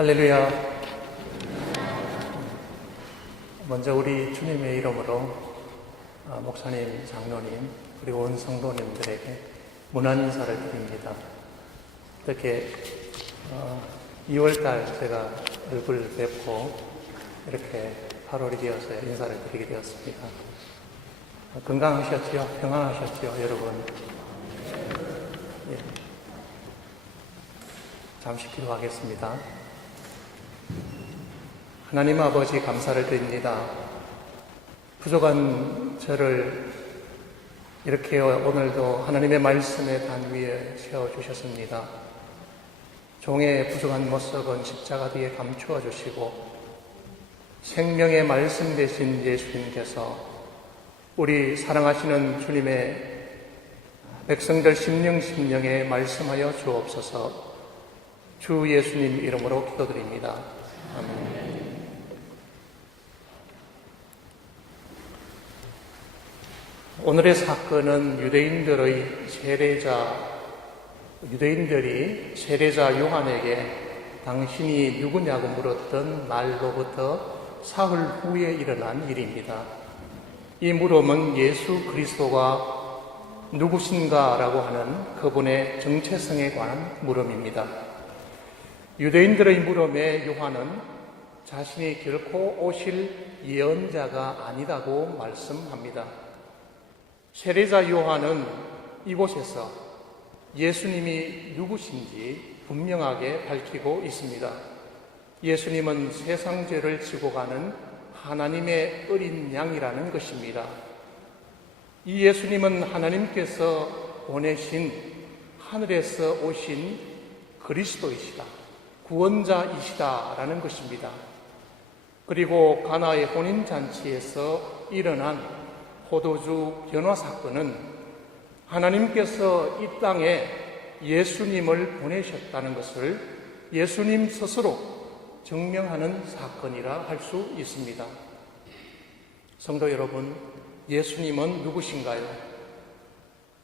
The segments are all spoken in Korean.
할렐루야. 먼저 우리 주님의 이름으로 목사님, 장로님, 그리고 온 성도님들에게 문안 인사를 드립니다. 이렇게 2월달 제가 얼굴 뵙고 이렇게 8월이 되어서 인사를 드리게 되었습니다. 건강하셨지요? 평안하셨지요, 여러분? 예. 잠시 기도하겠습니다. 하나님 아버지, 감사를 드립니다. 부족한 저를 이렇게 오늘도 하나님의 말씀의 단 위에 세워주셨습니다. 종의 부족한 모습은 십자가 뒤에 감추어 주시고 생명의 말씀 되신 예수님께서 우리 사랑하시는 주님의 백성들 심령에 말씀하여 주옵소서. 주 예수님 이름으로 기도드립니다. 아멘. 오늘의 사건은 유대인들이 세례자 요한에게 당신이 누구냐고 물었던 날로부터 사흘 후에 일어난 일입니다. 이 물음은 예수 그리스도가 누구신가라고 하는 그분의 정체성에 관한 물음입니다. 유대인들의 물음에 요한은 자신이 결코 오실 예언자가 아니라고 말씀합니다. 세례자 요한은 이곳에서 예수님이 누구신지 분명하게 밝히고 있습니다. 예수님은 세상 죄를 지고 가는 하나님의 어린 양이라는 것입니다. 이 예수님은 하나님께서 보내신 하늘에서 오신 그리스도이시다, 구원자이시다라는 것입니다. 그리고 가나의 혼인잔치에서 일어난 포도주 변화 사건은 하나님께서 이 땅에 예수님을 보내셨다는 것을 예수님 스스로 증명하는 사건이라 할 수 있습니다. 성도 여러분, 예수님은 누구신가요?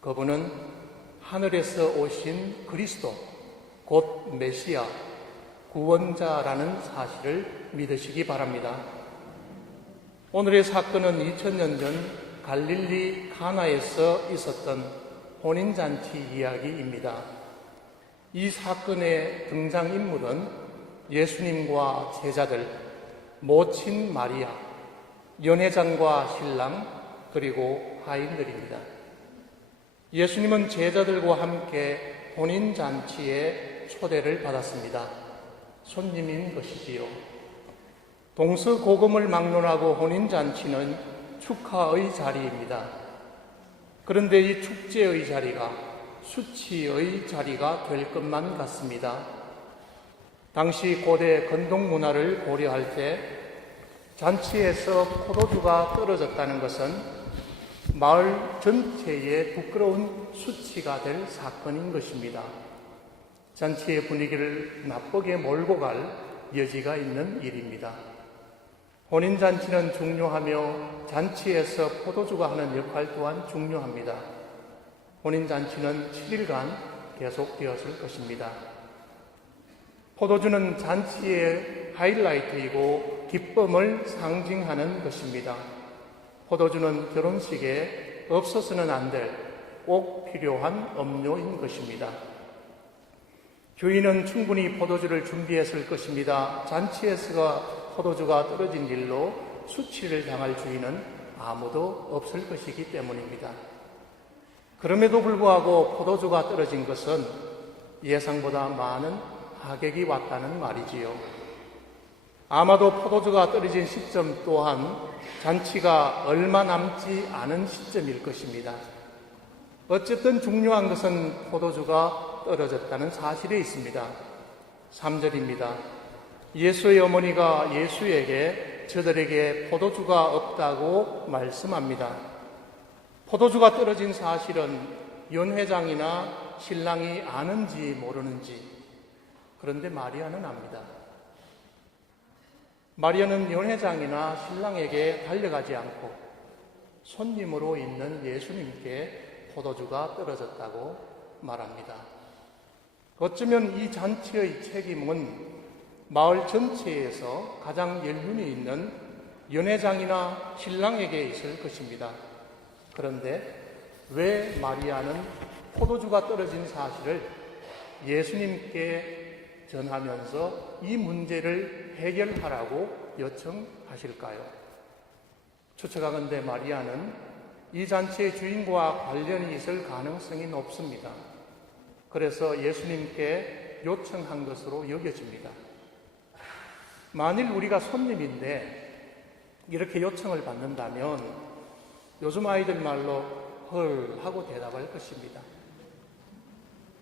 그분은 하늘에서 오신 그리스도, 곧 메시아, 구원자라는 사실을 믿으시기 바랍니다. 오늘의 사건은 2000년 전 갈릴리 가나에서 있었던 혼인잔치 이야기입니다. 이 사건의 등장인물은 예수님과 제자들, 모친 마리아, 연회장과 신랑, 그리고 하인들입니다. 예수님은 제자들과 함께 혼인잔치에 초대를 받았습니다. 손님인 것이지요. 동서고금을 막론하고 혼인잔치는 축하의 자리입니다. 그런데 이 축제의 자리가 수치의 자리가 될 것만 같습니다. 당시 고대 건동 문화를 고려할 때 잔치에서 포도주가 떨어졌다는 것은 마을 전체에 부끄러운 수치가 될 사건인 것입니다. 잔치의 분위기를 나쁘게 몰고 갈 여지가 있는 일입니다. 혼인잔치는 중요하며 잔치에서 포도주가 하는 역할 또한 중요합니다. 혼인잔치는 7일간 계속되었을 것입니다. 포도주는 잔치의 하이라이트이고 기쁨을 상징하는 것입니다. 포도주는 결혼식에 없어서는 안 될 꼭 필요한 음료인 것입니다. 주인은 충분히 포도주를 준비했을 것입니다. 잔치에서 포도주가 떨어진 일로 수치를 당할 주인은 아무도 없을 것이기 때문입니다. 그럼에도 불구하고 포도주가 떨어진 것은 예상보다 많은 하객이 왔다는 말이지요. 아마도 포도주가 떨어진 시점 또한 잔치가 얼마 남지 않은 시점일 것입니다. 어쨌든 중요한 것은 포도주가 떨어졌다는 사실에 있습니다. 3절입니다. 예수의 어머니가 예수에게 저들에게 포도주가 없다고 말씀합니다. 포도주가 떨어진 사실은 연회장이나 신랑이 아는지 모르는지, 그런데 마리아는 압니다. 마리아는 연회장이나 신랑에게 달려가지 않고 손님으로 있는 예수님께 포도주가 떨어졌다고 말합니다. 어쩌면 이 잔치의 책임은 마을 전체에서 가장 연륜이 있는 연회장이나 신랑에게 있을 것입니다. 그런데 왜 마리아는 포도주가 떨어진 사실을 예수님께 전하면서 이 문제를 해결하라고 요청하실까요? 추측하건대 마리아는 이 잔치의 주인과 관련이 있을 가능성이 높습니다. 그래서 예수님께 요청한 것으로 여겨집니다. 만일 우리가 손님인데 이렇게 요청을 받는다면 요즘 아이들 말로 헐 하고 대답할 것입니다.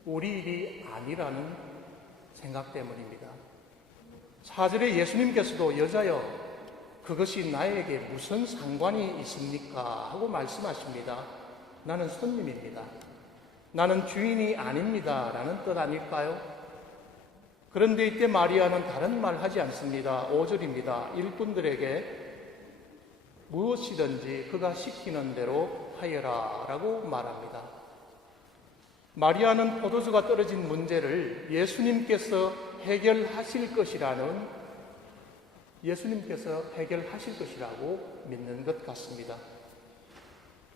우리 일이 아니라는 생각 때문입니다. 4절에 예수님께서도 여자여 그것이 나에게 무슨 상관이 있습니까? 하고 말씀하십니다. 나는 손님입니다. 나는 주인이 아닙니다. 라는 뜻 아닐까요? 그런데 이때 마리아는 다른 말 하지 않습니다. 5절입니다. 일꾼들에게 무엇이든지 그가 시키는 대로 하여라 라고 말합니다. 마리아는 포도주가 떨어진 문제를 예수님께서 해결하실 것이라고 믿는 것 같습니다.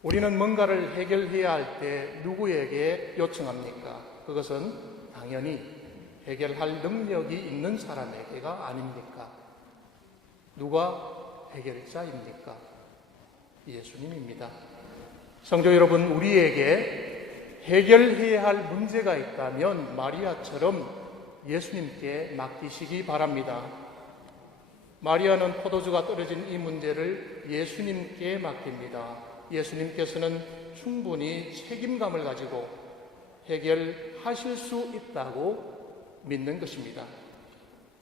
우리는 뭔가를 해결해야 할 때 누구에게 요청합니까? 그것은 당연히 해결할 능력이 있는 사람에게가 아닙니까? 누가 해결자입니까? 예수님입니다. 성도 여러분, 우리에게 해결해야 할 문제가 있다면 마리아처럼 예수님께 맡기시기 바랍니다. 마리아는 포도주가 떨어진 이 문제를 예수님께 맡깁니다. 예수님께서는 충분히 책임감을 가지고 해결하실 수 있다고 믿는 것입니다.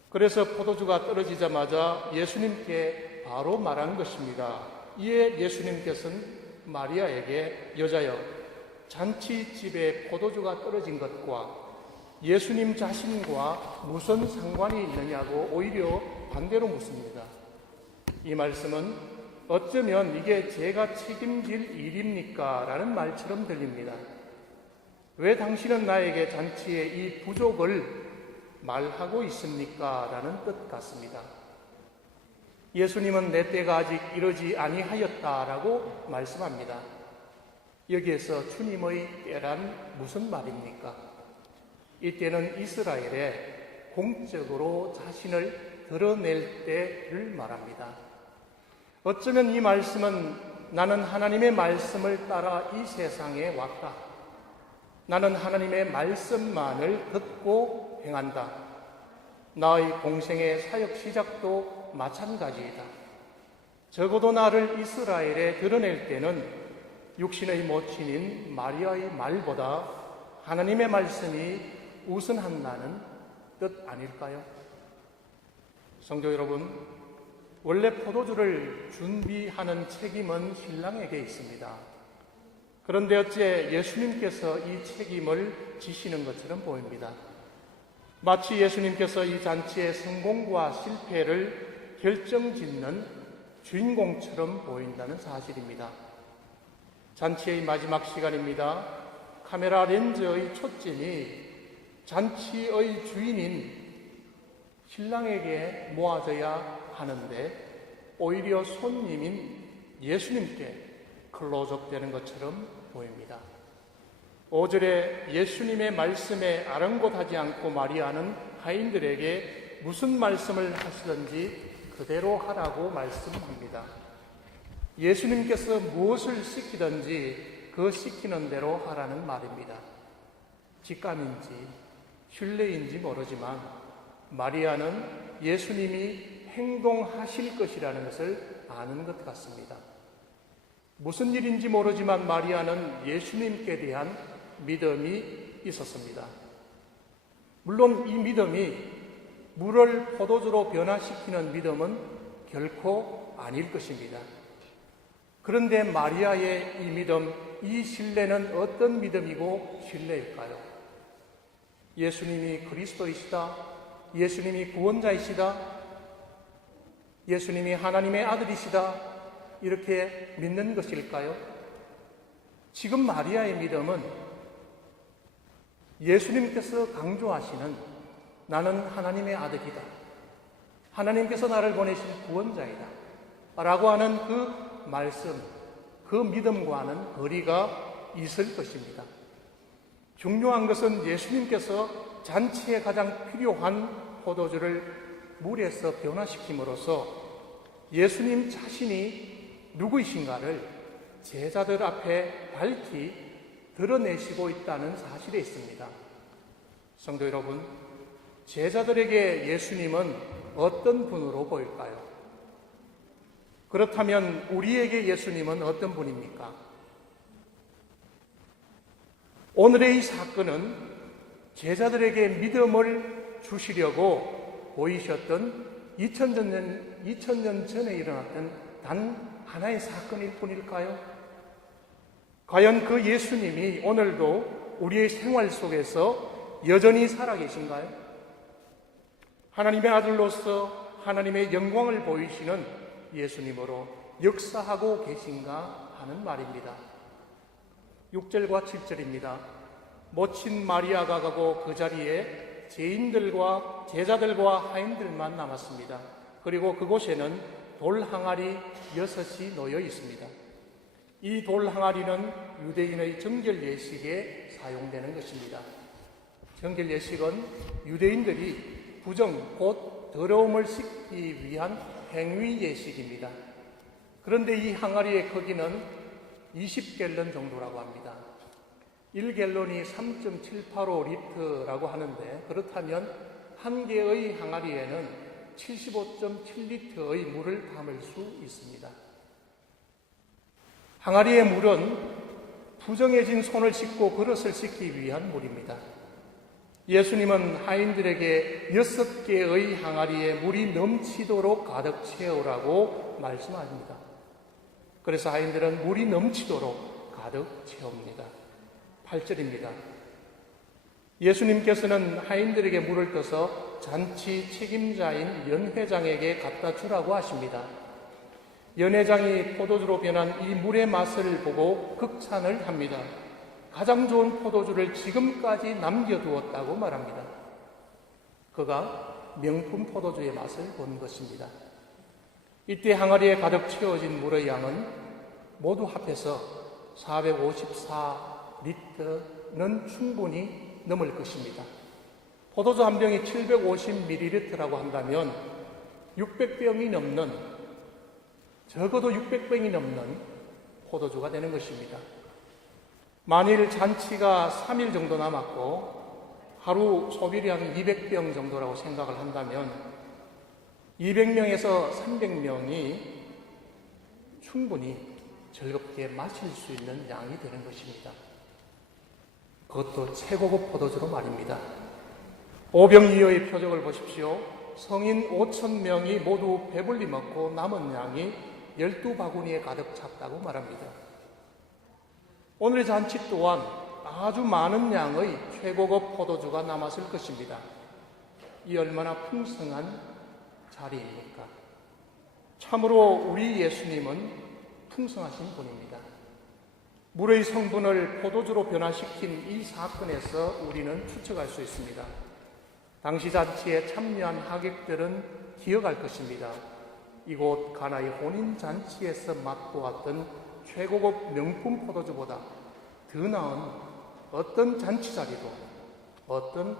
그래서 포도주가 떨어지자마자 예수님께 바로 말한 것입니다. 이에 예수님께서는 마리아에게 여자여 잔치집에 포도주가 떨어진 것과 예수님 자신과 무슨 상관이 있느냐고 오히려 반대로 묻습니다. 이 말씀은 어쩌면 이게 제가 책임질 일입니까? 라는 말처럼 들립니다. 왜 당신은 나에게 잔치의 이 부족을 말하고 있습니까? 라는 뜻 같습니다. 예수님은 내 때가 아직 이르지 아니하였다라고 말씀합니다. 여기에서 주님의 때란 무슨 말입니까? 이때는 이스라엘에 공적으로 자신을 드러낼 때를 말합니다. 어쩌면 이 말씀은 나는 하나님의 말씀을 따라 이 세상에 왔다. 나는 하나님의 말씀만을 듣고 행한다. 나의 공생의 사역 시작도 마찬가지이다. 적어도 나를 이스라엘에 드러낼 때는 육신의 모친인 마리아의 말보다 하나님의 말씀이 우선한다는 뜻 아닐까요? 성도 여러분, 원래 포도주를 준비하는 책임은 신랑에게 있습니다. 그런데 어째 예수님께서 이 책임을 지시는 것처럼 보입니다. 마치 예수님께서 이 잔치의 성공과 실패를 결정짓는 주인공처럼 보인다는 사실입니다. 잔치의 마지막 시간입니다. 카메라 렌즈의 초점이 잔치의 주인인 신랑에게 모아져야 하는데 오히려 손님인 예수님께 클로즈업 되는 것처럼 보입니다. 5절에 예수님의 말씀에 아랑곳하지 않고 마리아는 하인들에게 무슨 말씀을 하시든지 그대로 하라고 말씀합니다. 예수님께서 무엇을 시키든지 그 시키는 대로 하라는 말입니다. 직감인지 신뢰인지 모르지만 마리아는 예수님이 행동하실 것이라는 것을 아는 것 같습니다. 무슨 일인지 모르지만 마리아는 예수님께 대한 믿음이 있었습니다. 물론 이 믿음이 물을 포도주로 변화시키는 믿음은 결코 아닐 것입니다. 그런데 마리아의 이 믿음, 이 신뢰는 어떤 믿음이고 신뢰일까요? 예수님이 그리스도이시다, 예수님이 구원자이시다, 예수님이 하나님의 아들이시다, 이렇게 믿는 것일까요? 지금 마리아의 믿음은 예수님께서 강조하시는 나는 하나님의 아들이다, 하나님께서 나를 보내신 구원자이다 라고 하는 그 말씀, 그 믿음과는 거리가 있을 것입니다. 중요한 것은 예수님께서 잔치에 가장 필요한 포도주를 물에서 변화시킴으로써 예수님 자신이 누구이신가를 제자들 앞에 밝히 드러내시고 있다는 사실에 있습니다. 성도 여러분, 제자들에게 예수님은 어떤 분으로 보일까요? 그렇다면 우리에게 예수님은 어떤 분입니까? 오늘의 이 사건은 제자들에게 믿음을 주시려고 보이셨던 2000년 전에 일어났던 단 하나의 사건일 뿐일까요? 과연 그 예수님이 오늘도 우리의 생활 속에서 여전히 살아계신가요? 하나님의 아들로서 하나님의 영광을 보이시는 예수님으로 역사하고 계신가 하는 말입니다. 6절과 7절입니다. 모친 마리아가 가고 그 자리에 제인들과 제자들과 하인들만 남았습니다. 그리고 그곳에는 돌 항아리 6이 놓여 있습니다. 이 돌 항아리는 유대인의 정결 예식에 사용되는 것입니다. 정결 예식은 유대인들이 부정 곧 더러움을 씻기 위한 행위 예식입니다. 그런데 이 항아리의 크기는 20갤런 정도라고 합니다. 1갤런이 3.785리터라고 하는데, 그렇다면 한 개의 항아리에는 75.7리터의 물을 담을 수 있습니다. 항아리의 물은 부정해진 손을 씻고 그릇을 씻기 위한 물입니다. 예수님은 하인들에게 6개의 항아리에 물이 넘치도록 가득 채우라고 말씀합니다. 그래서 하인들은 물이 넘치도록 가득 채웁니다. 8절입니다. 예수님께서는 하인들에게 물을 떠서 잔치 책임자인 연회장에게 갖다 주라고 하십니다. 연회장이 포도주로 변한 이 물의 맛을 보고 극찬을 합니다. 가장 좋은 포도주를 지금까지 남겨두었다고 말합니다. 그가 명품 포도주의 맛을 본 것입니다. 이때 항아리에 가득 채워진 물의 양은 모두 합해서 454리터는 충분히 넘을 것입니다. 포도주 한 병이 750ml라고 한다면 600병이 넘는, 적어도 600병이 넘는 포도주가 되는 것입니다. 만일 잔치가 3일 정도 남았고 하루 소비량이 200병 정도라고 생각을 한다면 200명에서 300명이 충분히 즐겁게 마실 수 있는 양이 되는 것입니다. 그것도 최고급 포도주로 말입니다. 오병이어의 표적을 보십시오. 성인 5,000명이 모두 배불리 먹고 남은 양이 12바구니에 가득 찼다고 말합니다. 오늘의 잔치 또한 아주 많은 양의 최고급 포도주가 남았을 것입니다. 이 얼마나 풍성한 자리입니까? 참으로 우리 예수님은 풍성하신 분입니다. 물의 성분을 포도주로 변화시킨 이 사건에서 우리는 추측할 수 있습니다. 당시 잔치에 참여한 하객들은 기억할 것입니다. 이곳 가나의 혼인잔치에서 맛보았던 최고급 명품 포도주보다 더 나은 어떤 잔치자리도, 어떤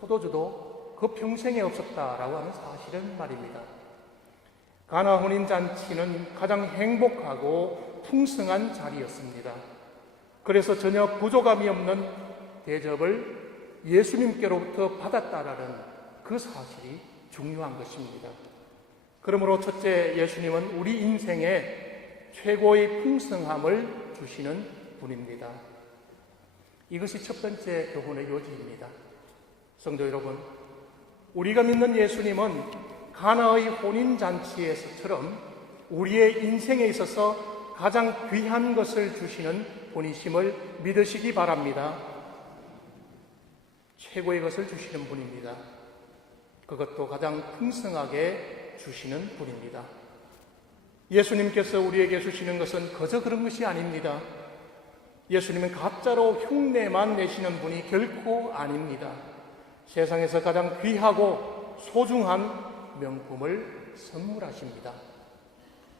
포도주도 그 평생에 없었다라고 하는 사실은 말입니다. 가나 혼인잔치는 가장 행복하고 풍성한 자리였습니다. 그래서 전혀 부족함이 없는 대접을 예수님께로부터 받았다라는 그 사실이 중요한 것입니다. 그러므로 첫째, 예수님은 우리 인생에 최고의 풍성함을 주시는 분입니다. 이것이 첫 번째 교훈의 요지입니다. 성도 여러분, 우리가 믿는 예수님은 가나의 혼인잔치에서처럼 우리의 인생에 있어서 가장 귀한 것을 주시는 분이심을 믿으시기 바랍니다. 최고의 것을 주시는 분입니다. 그것도 가장 풍성하게 주시는 분입니다. 예수님께서 우리에게 주시는 것은 그저 그런 것이 아닙니다. 예수님은 가짜로 흉내만 내시는 분이 결코 아닙니다. 세상에서 가장 귀하고 소중한 명품을 선물하십니다.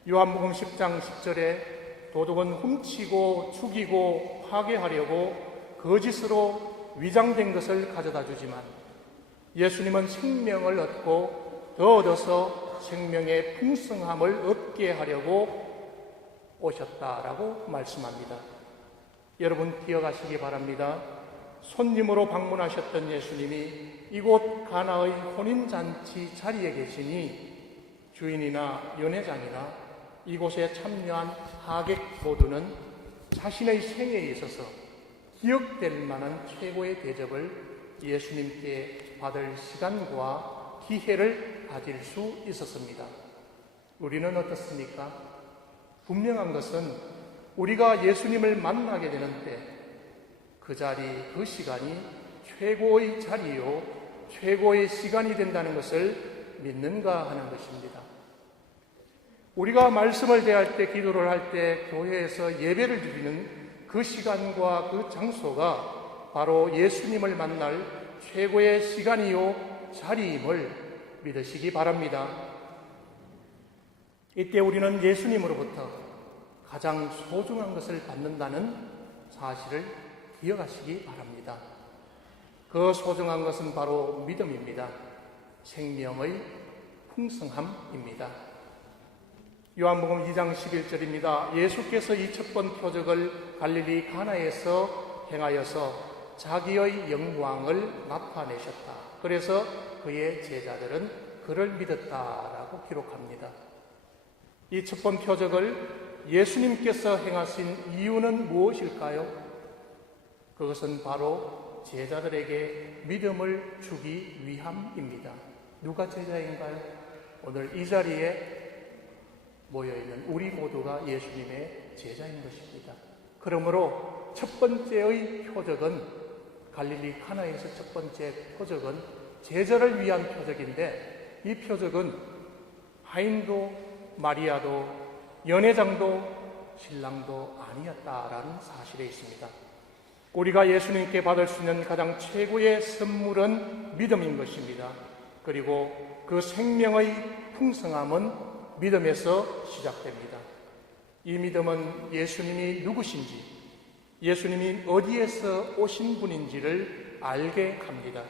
요한복음 10장 10절에 도둑은 훔치고 죽이고 파괴하려고 거짓으로 위장된 것을 가져다 주지만 예수님은 생명을 얻고 더 얻어서 생명의 풍성함을 얻게 하려고 오셨다라고 말씀합니다. 여러분 기억하시기 바랍니다. 손님으로 방문하셨던 예수님이 이곳 가나의 혼인잔치 자리에 계시니 주인이나 연회장이나 이곳에 참여한 하객 모두는 자신의 생애에 있어서 기억될 만한 최고의 대접을 예수님께 받을 시간과 기회를 가질 수 있었습니다. 우리는 어떻습니까? 분명한 것은 우리가 예수님을 만나게 되는 때 그 자리, 그 시간이 최고의 자리요, 최고의 시간이 된다는 것을 믿는가 하는 것입니다. 우리가 말씀을 대할 때, 기도를 할 때, 교회에서 예배를 드리는 그 시간과 그 장소가 바로 예수님을 만날 최고의 시간이요, 자리임을 믿으시기 바랍니다. 이때 우리는 예수님으로부터 가장 소중한 것을 받는다는 사실을 기억하시기 바랍니다. 그 소중한 것은 바로 믿음입니다. 생명의 풍성함입니다. 요한복음 2장 11절입니다. 예수께서 이 첫 번 표적을 갈릴리 가나에서 행하여서 자기의 영광을 나타내셨다. 그래서 그의 제자들은 그를 믿었다라고 기록합니다. 이 첫 번 표적을 예수님께서 행하신 이유는 무엇일까요? 그것은 바로 제자들에게 믿음을 주기 위함입니다. 누가 제자인가요? 오늘 이 자리에 모여있는 우리 모두가 예수님의 제자인 것입니다. 그러므로 첫 번째의 표적은 갈릴리 카나에서 첫 번째 표적은 제자를 위한 표적인데 이 표적은 하인도 마리아도 연회장도 신랑도 아니었다라는 사실에 있습니다. 우리가 예수님께 받을 수 있는 가장 최고의 선물은 믿음인 것입니다. 그리고 그 생명의 풍성함은 믿음에서 시작됩니다. 이 믿음은 예수님이 누구신지, 예수님이 어디에서 오신 분인지를 알게 합니다.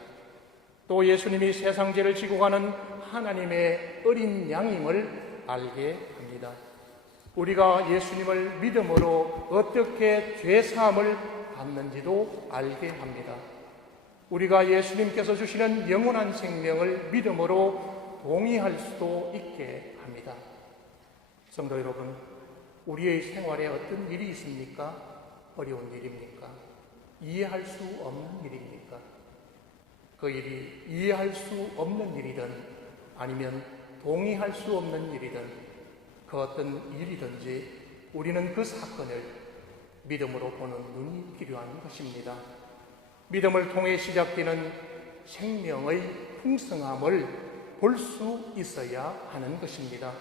또 예수님이 세상 죄를 지고 가는 하나님의 어린 양임을 알게 합니다. 우리가 예수님을 믿음으로 어떻게 죄사함을 받는지도 알게 합니다. 우리가 예수님께서 주시는 영원한 생명을 믿음으로 동의할 수도 있게 합니다. 성도 여러분, 우리의 생활에 어떤 일이 있습니까? 어려운 일입니까? 이해할 수 없는 일입니까? 그 일이 이해할 수 없는 일이든 아니면 동의할 수 없는 일이든 그 어떤 일이든지 우리는 그 사건을 믿음으로 보는 눈이 필요한 것입니다. 믿음을 통해 시작되는 생명의 풍성함을 볼 수 있어야 하는 것입니다.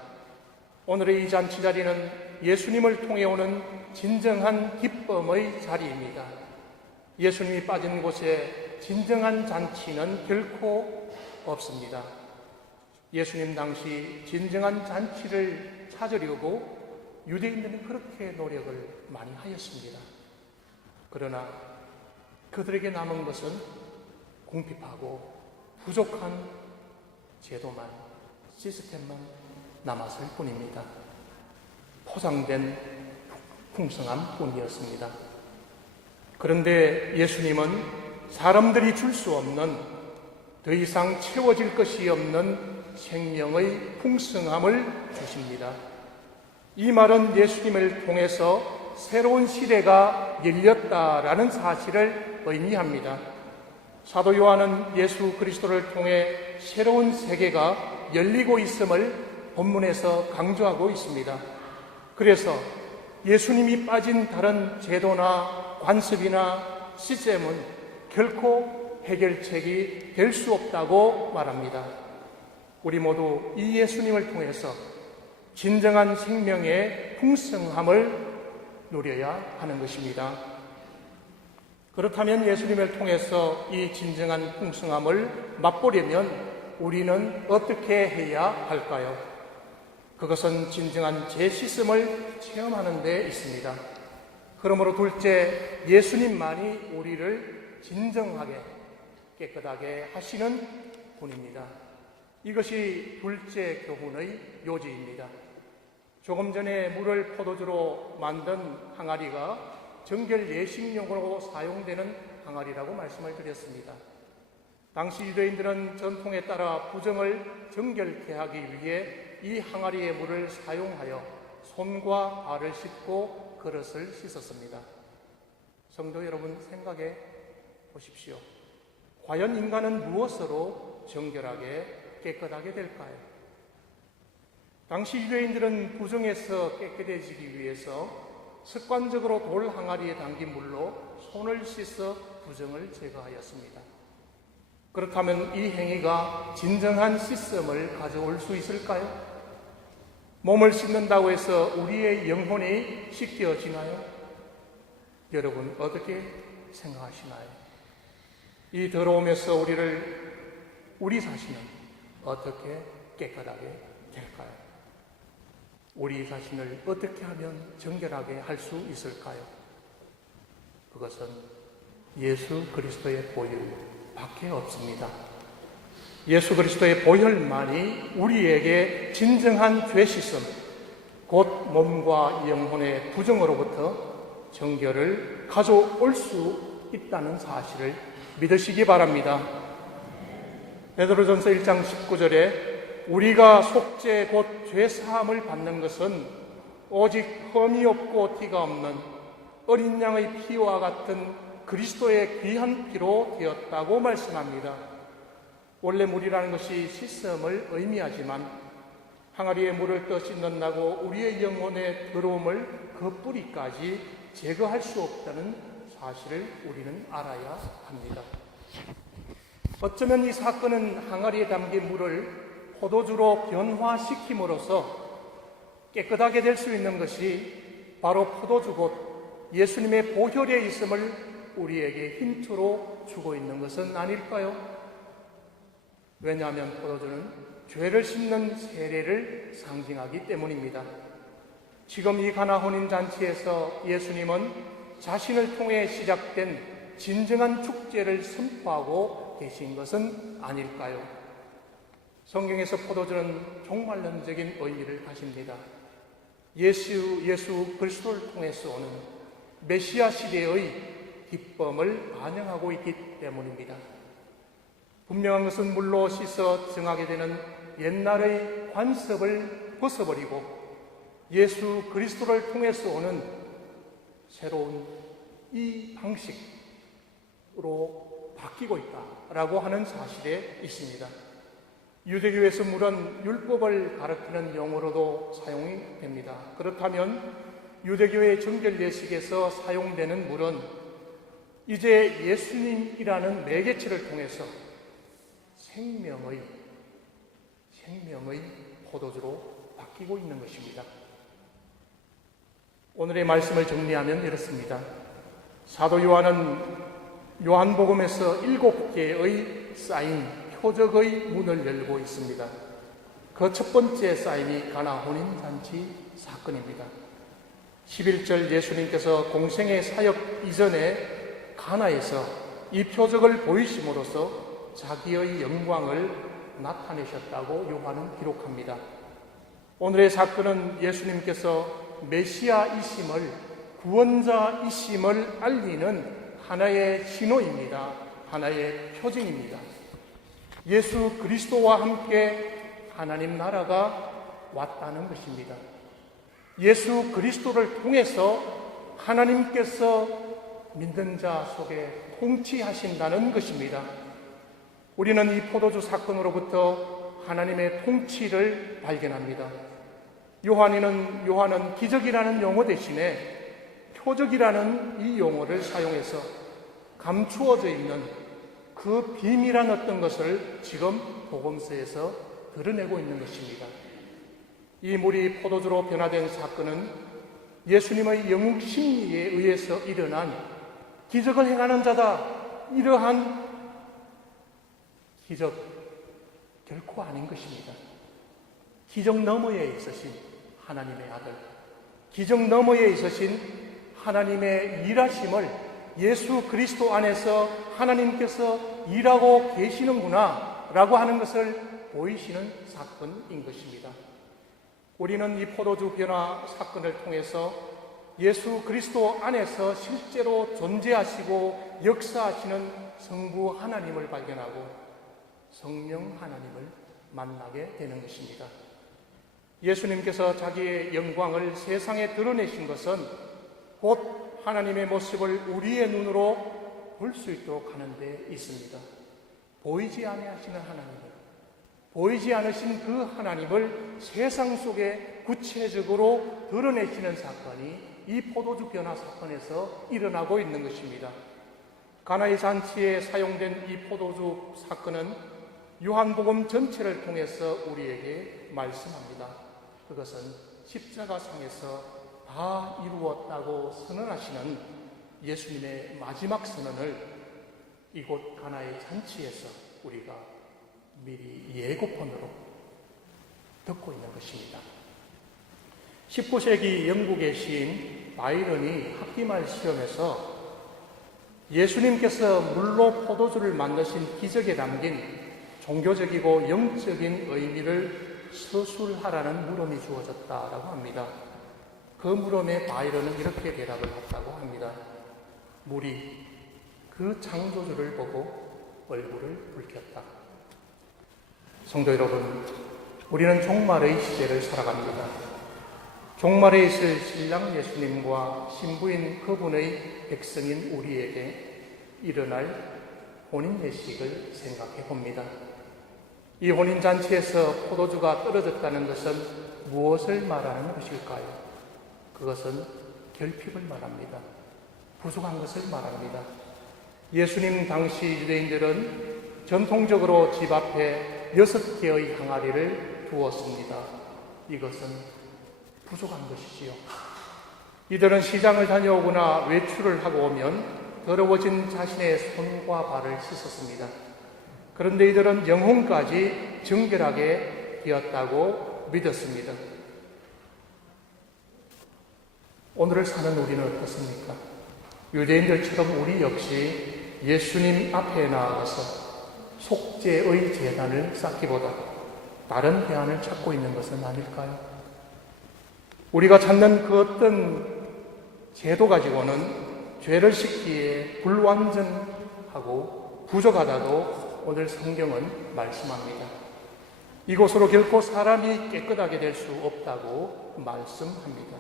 오늘의 이 잔치 자리는 예수님을 통해 오는 진정한 기쁨의 자리입니다. 예수님이 빠진 곳에 진정한 잔치는 결코 없습니다. 예수님 당시 진정한 잔치를 찾으려고 유대인들은 그렇게 노력을 많이 하였습니다. 그러나 그들에게 남은 것은 궁핍하고 부족한 제도만, 시스템만 남았을 뿐입니다. 포장된 풍성함 뿐이었습니다. 그런데 예수님은 사람들이 줄 수 없는, 더 이상 채워질 것이 없는 생명의 풍성함을 주십니다. 이 말은 예수님을 통해서 새로운 시대가 열렸다라는 사실을 의미합니다. 사도 요한은 예수 그리스도를 통해 새로운 세계가 열리고 있음을 본문에서 강조하고 있습니다. 그래서 예수님이 빠진 다른 제도나 관습이나 시스템은 결코 해결책이 될 수 없다고 말합니다. 우리 모두 이 예수님을 통해서 진정한 생명의 풍성함을 누려야 하는 것입니다. 그렇다면 예수님을 통해서 이 진정한 풍성함을 맛보려면 우리는 어떻게 해야 할까요? 그것은 진정한 재씻음을 체험하는 데 있습니다. 그러므로 둘째, 예수님만이 우리를 진정하게 깨끗하게 하시는 분입니다. 이것이 둘째 교훈의 요지입니다. 조금 전에 물을 포도주로 만든 항아리가 정결 예식용으로 사용되는 항아리라고 말씀을 드렸습니다. 당시 유대인들은 전통에 따라 부정을 정결케 하기 위해 이 항아리의 물을 사용하여 손과 발을 씻고 그릇을 씻었습니다. 성도 여러분, 생각해 보십시오. 과연 인간은 무엇으로 정결하게 깨끗하게 될까요? 당시 유대인들은 부정에서 깨끗해지기 위해서 습관적으로 돌 항아리에 담긴 물로 손을 씻어 부정을 제거하였습니다. 그렇다면 이 행위가 진정한 씻음을 가져올 수 있을까요? 몸을 씻는다고 해서 우리의 영혼이 씻겨지나요? 여러분, 어떻게 생각하시나요? 이 더러움에서 우리 자신은 어떻게 깨끗하게 될까요? 우리 자신을 어떻게 하면 정결하게 할 수 있을까요? 그것은 예수 그리스도의 보혈밖에 없습니다. 예수 그리스도의 보혈만이 우리에게 진정한 죄 씻음, 곧 몸과 영혼의 부정으로부터 정결을 가져올 수 있다는 사실을 믿으시기 바랍니다. 베드로전서 1장 19절에 우리가 속죄 곧 죄사함을 받는 것은 오직 흠이 없고 티가 없는 어린 양의 피와 같은 그리스도의 귀한 피로 되었다고 말씀합니다. 원래 물이라는 것이 씻음을 의미하지만 항아리에 물을 떠 씻는다고 우리의 영혼의 더러움을 그 뿌리까지 제거할 수 없다는 사실을 우리는 알아야 합니다. 어쩌면 이 사건은 항아리에 담긴 물을 포도주로 변화시킴으로써 깨끗하게 될 수 있는 것이 바로 포도주 곧 예수님의 보혈에 있음을 우리에게 힌트로 주고 있는 것은 아닐까요? 왜냐하면 포도주는 죄를 씻는 세례를 상징하기 때문입니다. 지금 이 가나 혼인잔치에서 예수님은 자신을 통해 시작된 진정한 축제를 선포하고 계신 것은 아닐까요? 성경에서 포도주는 종말론적인 의미를 가집니다. 예수 그리스도를 통해서 오는 메시아 시대의 기쁨을 반영하고 있기 때문입니다. 분명한 것은 물로 씻어 정하게 되는 옛날의 관습을 벗어버리고 예수 그리스도를 통해서 오는 새로운 이 방식으로 바뀌고 있다라고 하는 사실에 있습니다. 유대교에서 물은 율법을 가르치는 용어로도 사용이 됩니다. 그렇다면 유대교의 정결 예식에서 사용되는 물은 이제 예수님이라는 매개체를 통해서 생명의 포도주로 바뀌고 있는 것입니다. 오늘의 말씀을 정리하면 이렇습니다. 사도 요한은 요한복음에서 7개의 사인, 표적의 문을 열고 있습니다. 그 첫 번째 사인이 가나 혼인잔치 사건입니다. 11절 예수님께서 공생의 사역 이전에 가나에서 이 표적을 보이심으로써 자기의 영광을 나타내셨다고 요한은 기록합니다. 오늘의 사건은 예수님께서 메시아이심을, 구원자이심을 알리는 하나의 신호입니다. 하나의 표징입니다. 예수 그리스도와 함께 하나님 나라가 왔다는 것입니다. 예수 그리스도를 통해서 하나님께서 믿는 자 속에 통치하신다는 것입니다. 우리는 이 포도주 사건으로부터 하나님의 통치를 발견합니다. 요한은 기적이라는 용어 대신에 표적이라는 이 용어를 사용해서 감추어져 있는 그 비밀한 어떤 것을 지금 복음서에서 드러내고 있는 것입니다. 이 물이 포도주로 변화된 사건은 예수님의 영웅 심리에 의해서 일어난 기적을 행하는 자다, 이러한 기적, 결코 아닌 것입니다. 기적 너머에 있으신 하나님의 아들, 기적 너머에 있으신 하나님의 일하심을 예수 그리스도 안에서 하나님께서 일하고 계시는구나 라고 하는 것을 보이시는 사건인 것입니다. 우리는 이 포도주 변화 사건을 통해서 예수 그리스도 안에서 실제로 존재하시고 역사하시는 성부 하나님을 발견하고 성령 하나님을 만나게 되는 것입니다. 예수님께서 자기의 영광을 세상에 드러내신 것은 곧 하나님의 모습을 우리의 눈으로 볼 수 있도록 하는 데 있습니다. 보이지 아니하시는 하나님을, 보이지 않으신 그 하나님을 세상 속에 구체적으로 드러내시는 사건이 이 포도주 변화 사건에서 일어나고 있는 것입니다. 가나의 잔치에 사용된 이 포도주 사건은 요한복음 전체를 통해서 우리에게 말씀합니다. 그것은 십자가상에서 다 이루었다고 선언하시는 예수님의 마지막 선언을 이곳 가나의 잔치에서 우리가 미리 예고편으로 듣고 있는 것입니다. 19세기 영국의 시인 바이런이 학기말 시험에서 예수님께서 물로 포도주를 만드신 기적에 담긴 종교적이고 영적인 의미를 서술하라는 물음이 주어졌다라고 합니다. 그 물음에 바이런은 이렇게 대답을 했다고 합니다. 물이 그 창조주를 보고 얼굴을 붉혔다. 성도 여러분, 우리는 종말의 시대를 살아갑니다. 종말에 있을 신랑 예수님과 신부인 그분의 백성인 우리에게 일어날 혼인예식을 생각해 봅니다. 이 혼인잔치에서 포도주가 떨어졌다는 것은 무엇을 말하는 것일까요? 그것은 결핍을 말합니다. 부족한 것을 말합니다. 예수님 당시 유대인들은 전통적으로 집 앞에 6개의 항아리를 두었습니다. 이것은 부족한 것이지요. 이들은 시장을 다녀오거나 외출을 하고 오면 더러워진 자신의 손과 발을 씻었습니다. 그런데 이들은 영혼까지 정결하게 되었다고 믿었습니다. 오늘을 사는 우리는 어떻습니까? 유대인들처럼 우리 역시 예수님 앞에 나아가서 속죄의 제단을 쌓기보다 다른 대안을 찾고 있는 것은 아닐까요? 우리가 찾는 그 어떤 제도 가지고는 죄를 씻기에 불완전하고 부족하다고 오늘 성경은 말씀합니다. 이곳으로 결코 사람이 깨끗하게 될 수 없다고 말씀합니다.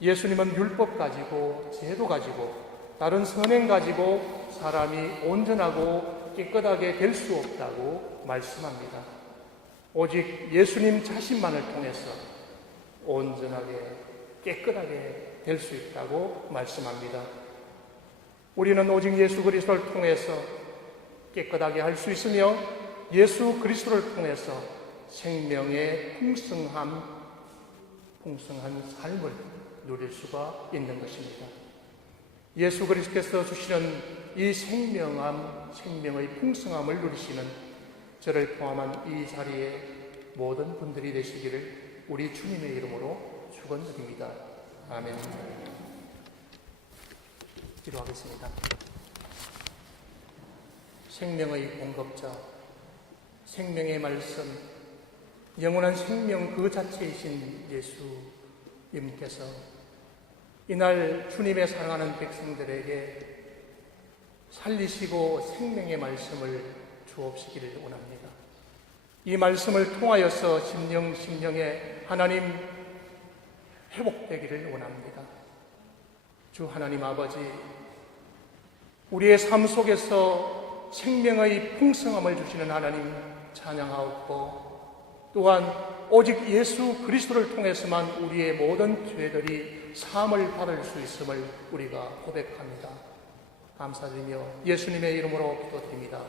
예수님은 율법 가지고 제도 가지고 다른 선행 가지고 사람이 온전하고 깨끗하게 될 수 없다고 말씀합니다. 오직 예수님 자신만을 통해서 온전하게 깨끗하게 될 수 있다고 말씀합니다. 우리는 오직 예수 그리스도를 통해서 깨끗하게 할 수 있으며 예수 그리스도를 통해서 생명의 풍성한 삶을 누릴 수가 있는 것입니다. 예수 그리스도께서 주시는 이 생명의 풍성함을 누리시는 저를 포함한 이 자리에 모든 분들이 되시기를 우리 주님의 이름으로 축원드립니다. 아멘. 기도하겠습니다. 생명의 공급자, 생명의 말씀, 영원한 생명 그 자체이신 예수님께서 이날 주님의 사랑하는 백성들에게 살리시고 생명의 말씀을 주옵시기를 원합니다. 이 말씀을 통하여서 심령에 하나님 회복되기를 원합니다. 주 하나님 아버지, 우리의 삶 속에서 생명의 풍성함을 주시는 하나님 찬양하옵고, 또한 오직 예수 그리스도를 통해서만 우리의 모든 죄들이 사함을 받을 수 있음을 우리가 고백합니다. 감사드리며 예수님의 이름으로 기도드립니다.